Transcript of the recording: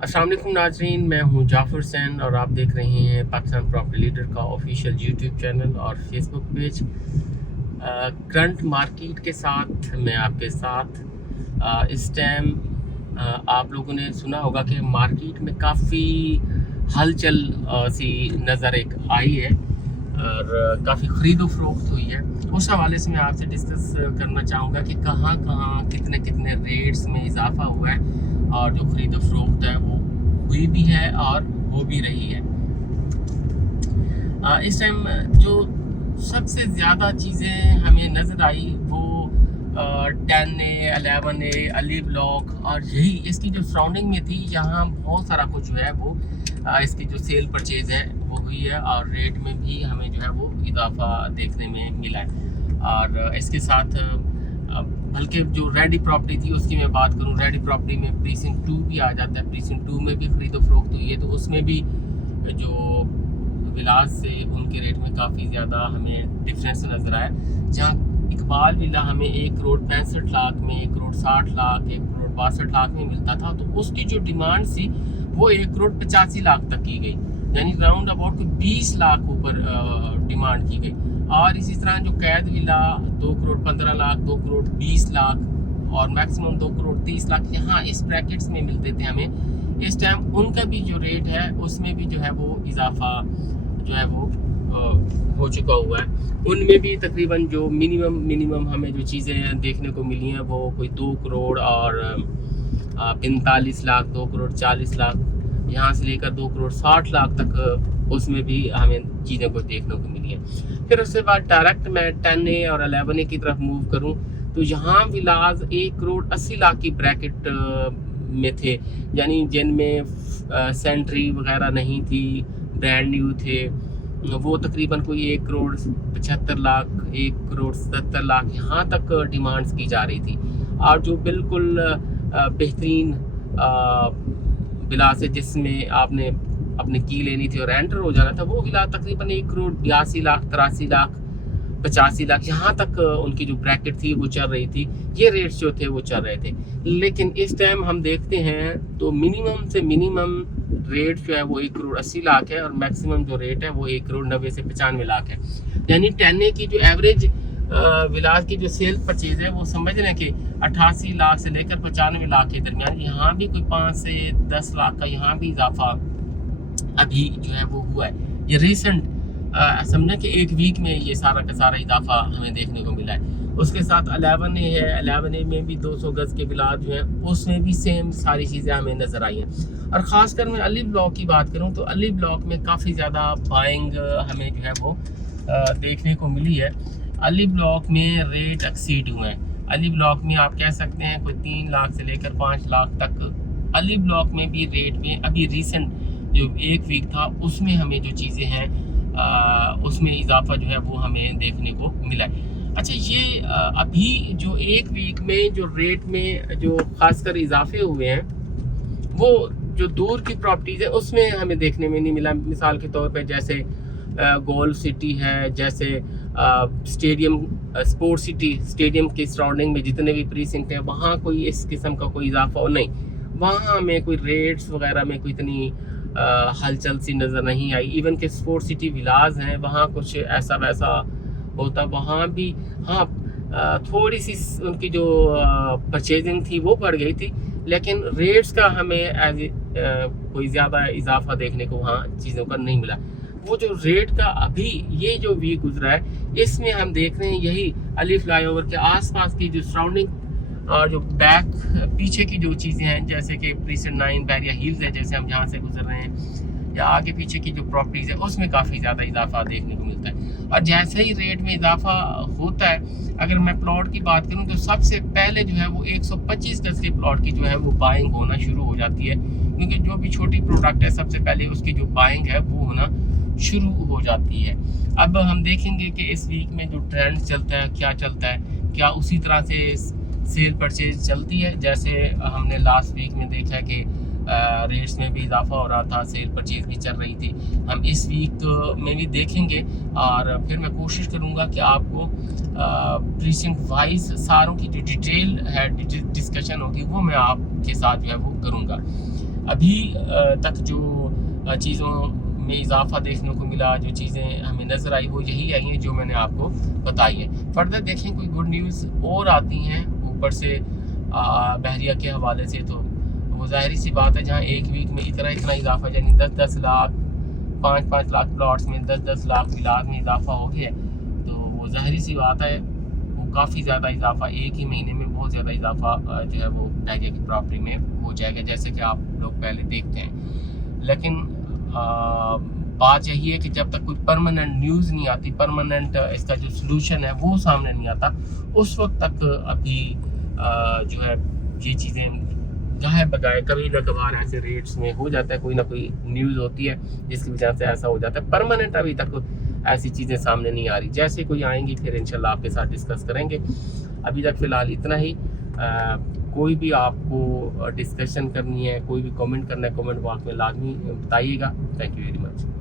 अस्सलाम वालेकुम नाजरीन, मैं हूं जाफर सैन और आप देख रहे हैं पाकिस्तान प्रॉपर्टी लीडर का ऑफिशियल यूट्यूब चैनल और फेसबुक पेज। करंट मार्केट के साथ मैं आपके साथ इस टाइम आप लोगों ने सुना होगा कि मार्केट में काफ़ी हलचल सी नज़र एक आई है और काफ़ी ख़रीदो फरोख्त हुई है। उस हवाले से मैं आपसे डिस्कस करना चाहूँगा कि कहाँ कहाँ कितने कितने रेट्स में इजाफा हुआ है और जो ख़रीदो फरोख्त है वो हुई भी है और हो भी रही है। इस टाइम जो सबसे ज़्यादा चीज़ें हमें नज़र आई वो 10A, 11A, अली ब्लॉक और यही इसकी जो सराउंडिंग में थी, यहाँ बहुत सारा कुछ जो है वो इसकी जो सेल परचेज़ है वो हुई है और रेट में भी हमें जो है वो इजाफा देखने में मिला है। और इसके साथ बल्कि जो रेडी प्रॉपर्टी थी उसकी मैं बात करूं, रेडी प्रॉपर्टी में प्रीसिंक्ट 2 भी आ जाता है। प्रीसिंक्ट 2 में भी खरीदो फरोख्त हुई है, तो उसमें भी जो विलास से उनके रेट में काफ़ी ज़्यादा हमें डिफरेंस नज़र आया। जहाँ इकबाल विला हमें 1,65,00,000 में, 1,60,00,000, 1,62,00,000 में मिलता था, तो उसकी जो डिमांड थी वो 1,85,00,000 तक की गई, यानी राउंड अबाउट 20 लाख ऊपर डिमांड की गई। और इसी तरह जो कैद विला 2,15,00,000, 2,20,00,000 और मैक्सिमम 2,30,00,000 यहाँ इस ब्रैकेट्स में मिलते थे हमें। इस टाइम उनका भी जो रेट है उसमें भी जो है वो इजाफा जो है वो हो चुका हुआ है। उनमें भी तकरीबन जो मिनिमम हमें जो चीज़ें देखने को मिली हैं वो कोई 2 करोड़ और 45 लाख, 2,40,00,000, यहाँ से लेकर 2,60,00,000 तक उसमें भी हमें चीज़ें कुछ देखने को मिली है। फिर उसके बाद डायरेक्ट मैं 10A और 11A की तरफ मूव करूँ तो यहाँ विलाज 1,80,00,000 की ब्रैकेट में थे, यानी जिनमें सेंट्री वगैरह नहीं थी, ब्रांड न्यू थे, वो तकरीबन कोई 1,75,00,000, 1,70,00,000 यहाँ तक डिमांड्स की जा रही थी। और जो बिल्कुल बेहतरीन विला से जिसमें आपने अपनी की लेनी थी और एंटर हो जाना था, वो विला तकरीबन 1,82,00,000, 83,00,000, 85,00,000 यहाँ तक उनकी जो ब्रैकेट थी वो चल रही थी। ये रेट्स जो थे वो चल रहे थे। लेकिन इस टाइम हम देखते हैं तो मिनिमम से मिनिमम रेट जो है वो 1,80,00,000 है और मैक्सिमम जो रेट है वो 1,90,000 से 95,00,000 है। यानी 10A की जो एवरेज विलास की जो सेल परचेज है वो समझ लें कि 88,00,000 से लेकर 95,00,000 के दरमियान, यहाँ भी कोई 5 से 10 लाख का यहाँ भी इजाफा अभी जो है वो हुआ है। ये रिसेंट समझे कि एक वीक में ये सारा का सारा इजाफा हमें देखने को मिला है। उसके साथ 11A है, 11A में भी 200 गज़ के विला जो हैं उसमें भी सेम सारी चीज़ें हमें नज़र आई हैं। और ख़ासकर मैं अली ब्लॉक की बात करूं तो अली ब्लॉक में काफ़ी ज़्यादा बाइंग हमें जो है वो देखने को मिली है। अली ब्लॉक में रेट एक्सीड हुए हैं। अली ब्लॉक में आप कह सकते हैं कोई 3 लाख से लेकर 5 लाख तक अली ब्लॉक में भी रेट में अभी रिसेंट जो एक वीक था उसमें हमें जो चीज़ें हैं उसमें इजाफा जो है वो हमें देखने को मिला है। अच्छा, ये अभी जो एक वीक में जो रेट में जो खासकर इजाफे हुए हैं वो जो दूर की प्रॉपर्टीज़ है उसमें हमें देखने में नहीं मिला। मिसाल के तौर पे जैसे गोल्ड सिटी है, जैसे स्टेडियम, स्पोर्ट्स सिटी स्टेडियम के सराउंडिंग में जितने भी प्रीसिंक्ट हैं वहाँ कोई इस किस्म का कोई इजाफा नहीं। वहाँ हमें कोई रेट्स वगैरह में कोई इतनी हलचल सी नज़र नहीं आई। इवन के स्पोर्ट्स सिटी विलाज हैं वहाँ कुछ ऐसा वैसा होता, वहाँ भी हाँ थोड़ी सी उनकी जो परचेजिंग थी वो बढ़ गई थी, लेकिन रेट्स का हमें कोई ज़्यादा इजाफा देखने को वहाँ चीज़ों का नहीं मिला। वो जो रेट का अभी ये जो वीक गुजरा है इसमें हम देख रहे हैं यही अली फ्लाईओवर के आसपास की जो सराउंडिंग और जो बैक पीछे की जो चीज़ें हैं, जैसे कि प्रीसेंट 9 बैरिया हिल्स है, जैसे हम जहाँ से गुजर रहे हैं, या आगे पीछे की जो प्रॉपर्टीज़ है उसमें काफ़ी ज़्यादा इजाफा देखने को मिलता है। और जैसे ही रेट में इजाफा होता है, अगर मैं प्लॉट की बात करूं तो सबसे पहले जो है वो 125 गज के प्लॉट की जो है वो बाइंग होना शुरू हो जाती है, क्योंकि जो भी छोटी प्रोडक्ट है सबसे पहले उसकी जो बाइंग है वो होना शुरू हो जाती है। अब हम देखेंगे कि इस वीक में जो ट्रेंड चलता है क्या चलता है, क्या उसी तरह से सेल परचेज चलती है जैसे हमने लास्ट वीक में देखा है कि रेट्स में भी इजाफा हो रहा था, सेल परचेज भी चल रही थी। हम इस वीक में भी देखेंगे और फिर मैं कोशिश करूंगा कि आपको प्रीसिंक्ट वाइज सारों की जो डिटेल है डिस्कशन होगी वो मैं आपके साथ जो है वो करूंगा। अभी तक जो चीज़ों में इजाफा देखने को मिला, जो चीज़ें हमें नज़र आई वो यही आई हैं जो मैंने आपको बताई हैं। फर्दर देखें कोई गुड न्यूज़ और आती हैं ऊपर से बहरिया के हवाले से, तो वो ज़ाहिर सी बात है जहाँ एक वीक में इतना इजाफा, यानी 10-10 लाख 5-5 लाख प्लॉट्स में 10-10 लाख मिलाद में इजाफा हो गया, तो वो ज़ाहिर सी बात है वो काफ़ी ज़्यादा इजाफा एक ही महीने में बहुत ज़्यादा इजाफा जो है वो बहरिया की प्रॉपर्टी में हो जाएगा, जैसे कि आप लोग पहले देखते हैं। लेकिन बात यही है कि जब तक कोई परमानेंट न्यूज़ नहीं आती, परमानेंट इसका जो सलूशन है वो सामने नहीं आता, उस वक्त तक अभी जो है ये चीज़ें गाहे बगाए कभी ना कभार ऐसे रेट्स में हो जाता है, कोई ना कोई न्यूज़ होती है जिसकी वजह से ऐसा हो जाता है। परमानेंट अभी तक ऐसी चीज़ें सामने नहीं आ रही, जैसे कोई आएंगी फिर इंशाल्लाह आपके साथ डिस्कस करेंगे। अभी तक फ़िलहाल इतना ही। कोई भी आपको डिस्कशन करनी है, कोई भी कमेंट करना है, कमेंट बॉक्स में लाजमी बताइएगा। Thank you very much.